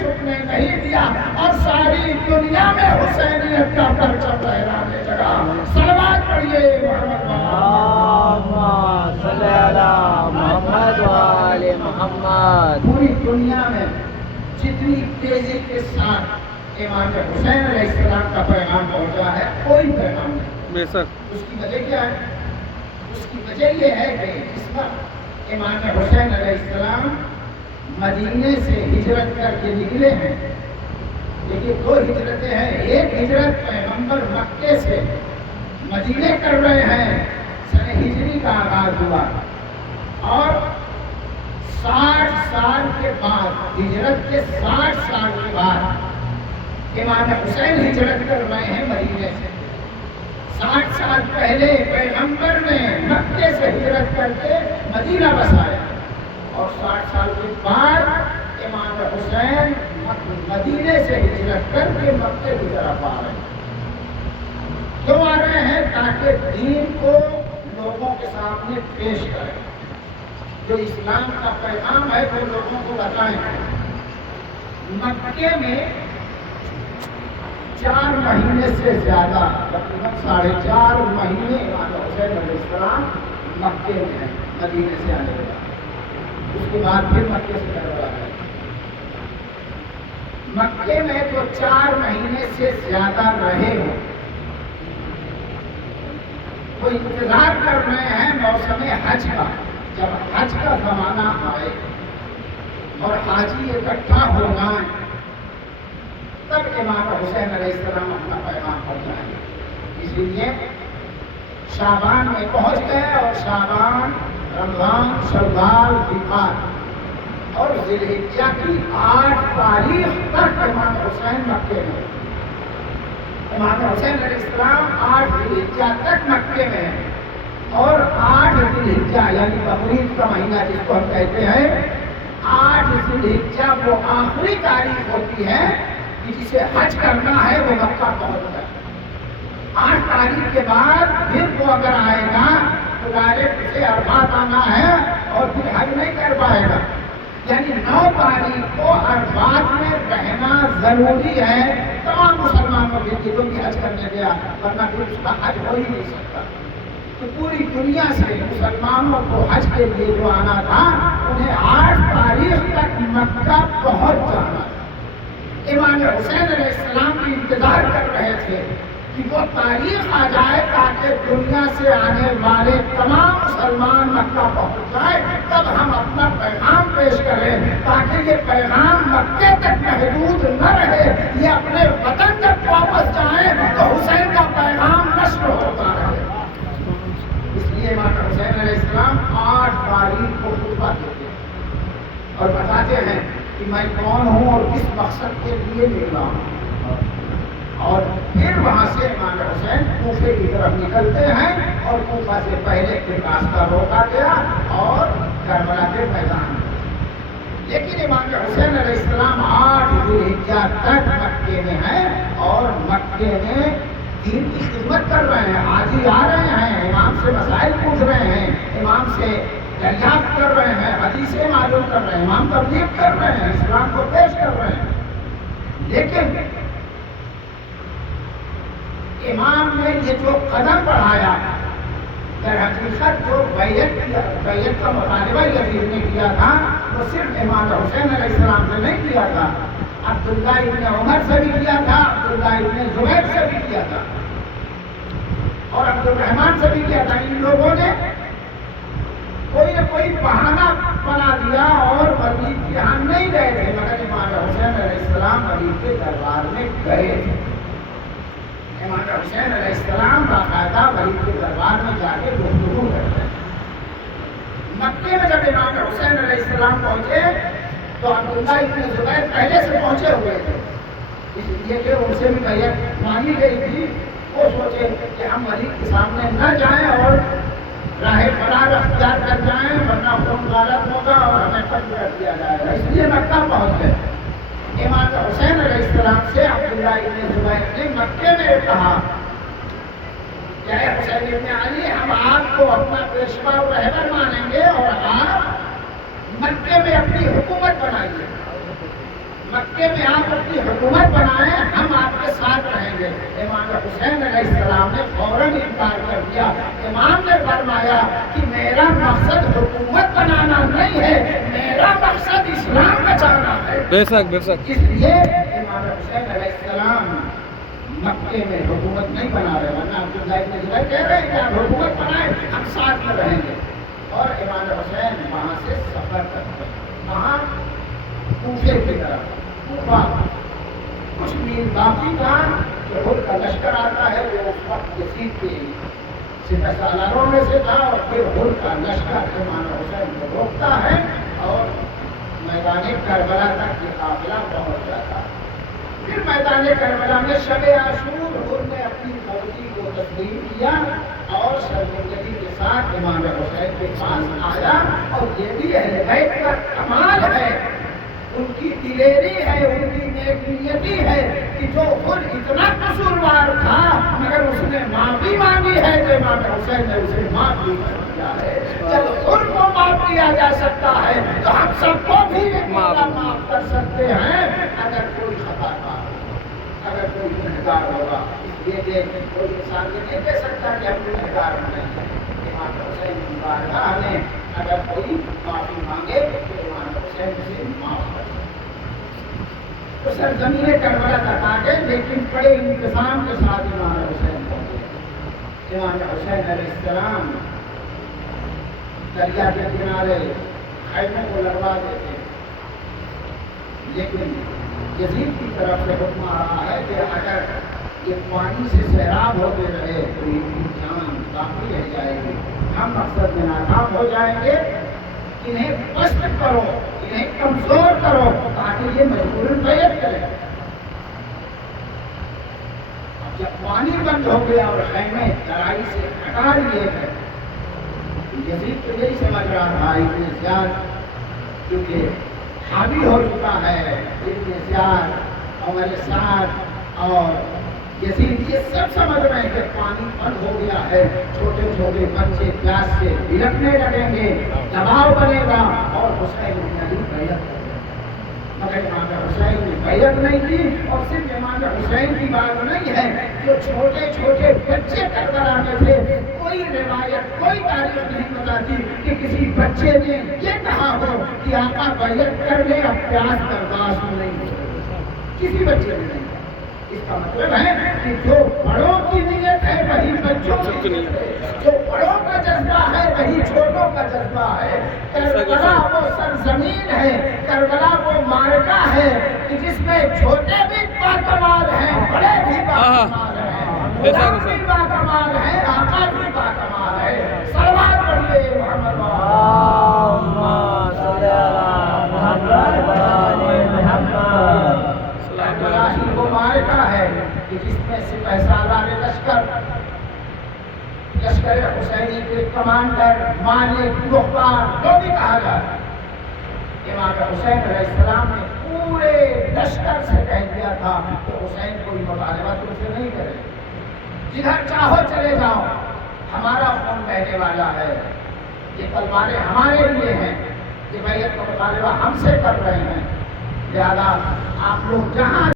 چھپنے نہیں دیا اور ساری دنیا میں حسینیت کا پرچم لہرانے لگا. صلوات پڑھیے اللہم صلی علی محمد و آل محمد. پوری دنیا میں جتنی تیزی کے ساتھ امام حسین علیہ السلام کا پیغام پہنچا ہے کوئی پیغام نہیں. بے شک. اس کی وجہ کیا ہے؟ اس کی وجہ یہ ہے کہ اس وقت امام حسین علیہ السلام مدینے سے ہجرت کر کے نکلے ہیں. دیکھیے دو ہجرتیں ہیں. ایک ہجرت پیغمبر مکے سے مدینے کر رہے ہیں، سن ہجری کا آغاز ہوا، اور 60 سال کے بعد ہجرت کے 60 سال کے بعد امام حسین ہجرت کر رہے ہیں مدینے سے. 60 سال پہلے پیغمبر نے مکے سے ہجرت کر کے مدینہ بسایا، اور 60 سال کے بعد امام حسین مدینے سے ہجرت کر کے مکے کی طرف آ رہے ہیں. کیوں آ رہے ہیں؟ تاکہ دین کو لوگوں کے سامنے پیش کریں، جو اسلام کا پیغام ہے وہ لوگوں کو بتائیں. مکے میں 4 مہینے سے زیادہ، تقریباً 4.5 مہینے امام حسین علیہ السلام مکے میں ہیں مدینے سے آنے کے بعد. اس کے بعد پھر مکے سے کروا ہے. مکے میں جو 4 مہینے سے زیادہ رہے ہو وہ انتظار کر رہے ہیں موسم حج کا. جب حج کا زمانہ آئے اور حاجی اکٹھا ہوگا تب امام حسین علیہ السلام اپنا پیغام پہنچائیں گے. اسی لیے شعبان میں پہنچ گئے، اور شعبان، رمضان، شوال، ذوالقعدہ اور ذوالحجہ کی 8 تاریخ تک امام حسین مکے میں. امام حسین علیہ السلام 8 ذوالحجہ تک مکے میں ہیں، اور 8 ذوالحجہ یعنی بقرعید کا مہینہ جس کو ہم کہتے ہیں، 8 ذوالحجہ وہ آخری تاریخ ہوتی ہے کہ جسے حج کرنا ہے وہ مکہ پہنچ جائے. 8 تاریخ کے بعد پھر وہ اگر آئے گا تو ڈائریکٹ اسے عرفات آنا ہے اور پھر حج نہیں کر پائے گا. یعنی 9 تاریخ کو عرفات میں رہنا ضروری ہے تمام مسلمانوں کے لیے جو بھی حج کرنے گیا، ورنہ پھر اس کا حج ہو ہی نہیں سکتا. تو پوری دنیا سے مسلمانوں کو حج کے لیے جو آنا تھا انہیں 8 تاریخ تک مکہ پہنچ جانا. امام حسین علیہ السلام کی انتظار کر رہے تھے کہ وہ تاریخ آ جائے تاکہ دنیا سے آنے والے تمام مسلمان مکہ پہنچ جائے، تب ہم اپنا پیغام پیش کریں، تاکہ یہ پیغام مکے تک محدود نہ رہے، یہ اپنے وطن تک واپس جائیں تو حسین کا پیغام نشر ہوتا رہے. اس لیے امام حسین علیہ السلام 8 تاریخ کو خطبہ دیتے ہیں اور بتاتے ہیں کہ میں کون ہوں اور کس مقصد کے لیے نکلا ہوں. اور پھر وہاں سے امام حسین کوفے کی طرف نکلتے ہیں، اور کوفہ سے پہلے پھر راستہ روکا گیا اور کربلا کے میدان میں. لیکن امام حسین علیہ السلام 8 ذوالحجہ تک مکے میں ہیں، اور مکے میں دین کی خدمت کر رہے ہیں. حاجی آ رہے ہیں، امام سے مسائل پوچھ رہے ہیں، امام سے دریافت کر رہے ہیں، حدیثیں معلوم کر رہے ہیں، امام تبلیغ کر رہے ہیں، اسلام کو پیش کر رہے ہیں. لیکن امام نے یہ جو قدم بڑھایا، در حقیقت جو بیعت کا مطالبہ یزید نے کیا تھا وہ صرف امام حسین علیہ السلام سے نہیں کیا تھا، عبداللہ ابن عمر سے بھی کیا تھا، عبداللہ ابن زبیر سے بھی کیا تھا، اور عبد الرحمن سے بھی کیا تھا. ان لوگوں نے کوئی نہ کوئی بہانہ بنا دیا اور ولید کے یہاں نہیں گئے تھے، مگر امام حسین علیہ السلام ولید کے دربار میں گئے تھے. امام حسین علیہ السلام باقاعدہ ولید کے دربار میں جا کے گفتگو کرتے ہیں. مکے میں جب امام حسین علیہ السلام پہنچے تو عبداللہ ابن زبیر پہلے سے پہنچے ہوئے تھے، اس لیے کہ ان سے بھی بیعت مانگی گئی تھی. وہ سوچے کہ ہم ولید کے سامنے نہ جائیں اور راہ فرار اختیار کر جائیں، ورنہ خون غارت ہوگا اور ہمیں قتل کر دیا جائے گا. اس لیے مکہ پہنچ گئے. امام حسین علیہ السلام سے عبداللہ ابن زبیر نے مکے میں کہا کہ اے حسین ابن علی، ہم آپ کو اپنا پیشوا و رہبر مانیں گے اور آپ مکے میں اپنی حکومت بنائیے. مکے مکے میں آپ اپنی حکومت بنائیں، ہم آپ کے ساتھ رہیں گے۔ امام حسین علیہ السلام نے فوراً انکار کر دیا۔ امام نے فرمایا کہ میرا مقصد حکومت بنانا نہیں ہے، میرا مقصد اسلام بچانا ہے۔ بے شک بے شک۔ اس لیے امام حسین علیہ السلام مکے میں حکومت نہیں بنا رہے، ورنہ عبداللہ ابن زبیر کہہ رہے ہیں کہ آپ حکومت بنائیں، ہم ساتھ میں رہیں گے۔ اور امام حسین وہاں سے سفر کرتے ہیں، وہاں کوفے کی طرف، کوفہ کچھ میل باقی تھا کہ خود کا لشکر آتا ہے، وہ اس وقت یزید کے سپہ سالاروں میں سے تھا، اور پھر خود کا لشکر امام حسین کو روکتا ہے اور میدان کربلا تک یہ قافلہ پہنچ جاتا ہے۔ پھر میدان کربلا میں شب عاشور حضور نے اپنی فوجی کو تسلیم کیا اور شرمندگی کے ساتھ امام حسین کے پاس آیا۔ اور یہ بھی اہل بیت کا کمال ہے، ان کی دلیری ہے، ان کی نیک نیتی ہے کہ جو خود اتنا قصوروار تھا مگر اس نے معافی مانگی ہے تو امام حسین نے اسے معاف بھی کر دیا ہے۔ جب ان کو معاف کیا جا سکتا ہے تو ہم سب کو بھی معاف کر سکتے ہیں اگر کوئی خطا کار، اگر کوئی گنہگار ہوگا۔ اس لیے کہ کوئی انسان یہ نہیں کہہ سکتا کہ ہم گنہگار نہیں ہیں۔ امام حسین کی بارگاہ میں اگر کوئی معافی مانگے تو امام حسین سے معاف کر سکتے۔ تو سرزمین کربلا تک آ گئے، لیکن بڑے انتظام کے ساتھ امام حسین پہنچے۔ امام حسین علیہ السلام دریا کے کنارے خیموں کو لگوا دیتے، لیکن یزید کی طرف سے حکم آ رہا ہے کہ اگر یہ پانی سے سیراب ہوتے رہے تو ان کی جان باقی رہ جائے گی، ہم مقصد میں ناکام ہو جائیں گے۔ انہیں پست کرو، انہیں کمزور کرو تاکہ یہ مجبوراً بیعت کریں۔ اب جب پانی بند ہو گیا اور خیمے لڑائی سے ہٹا لیے گئے، یزید تو یہی سمجھ رہا تھا ابن زیاد کیونکہ حاوی ہو چکا ہے، ابن زیاد عمر سعد اور یزید یہ سب سمجھ رہے ہیں کہ پانی بند ہو گیا ہے، چھوٹے چھوٹے بچے پیاس سے بلکنے لگیں گے، دباؤ بنے گا اور حسین نے ابھی بیعت کر دی۔ مگر امام حسین نے بیعت نہیں کی۔ اور صرف امام حسین کی بات نہیں ہے، جو چھوٹے چھوٹے بچے کربلا میں تھے، کوئی روایت کوئی تاریخ نہیں بتاتی کہ کسی بچے نے یہ کہا ہو کہ آقا بیعت کر لے اب پیاس برداشت نہیں ہو، کسی بچے نے نہیں کہا۔ اس کا مطلب ہے کہ جو بڑوں کی نیت ہے وہی بچوں کی نیت ہے، جو بڑوں کا جذبہ ہے وہی چھوٹوں کا جذبہ ہے۔ کربلا وہ سرزمین ہے، کربلا وہ معرکہ ہے کہ جس میں چھوٹے بھی باکمال ہیں، بڑے بھی باکمال ہیں، خدا بھی باکمال ہے، آقا بھی باکمال ہے۔ صلوات پڑھیے محمد وہ معرکہ ہے کہ جس میں سپہ سالار لشکر حسینی کے کمانڈر مالک مختار جو بھی کہا جاتا ہے، امام حسین علیہ السلام نے پورے لشکر سے کہہ دیا تھا کہ حسین کوئی مطالبہ تم سے نہیں کرے، جدھر چاہو چلے جاؤ، ہمارا خون بہنے والا ہے، یہ تلواریں ہمارے لیے ہیں، یہ بیعت کا مطالبہ ہم سے کر رہے ہیں، لہذا آپ لوگ جہاں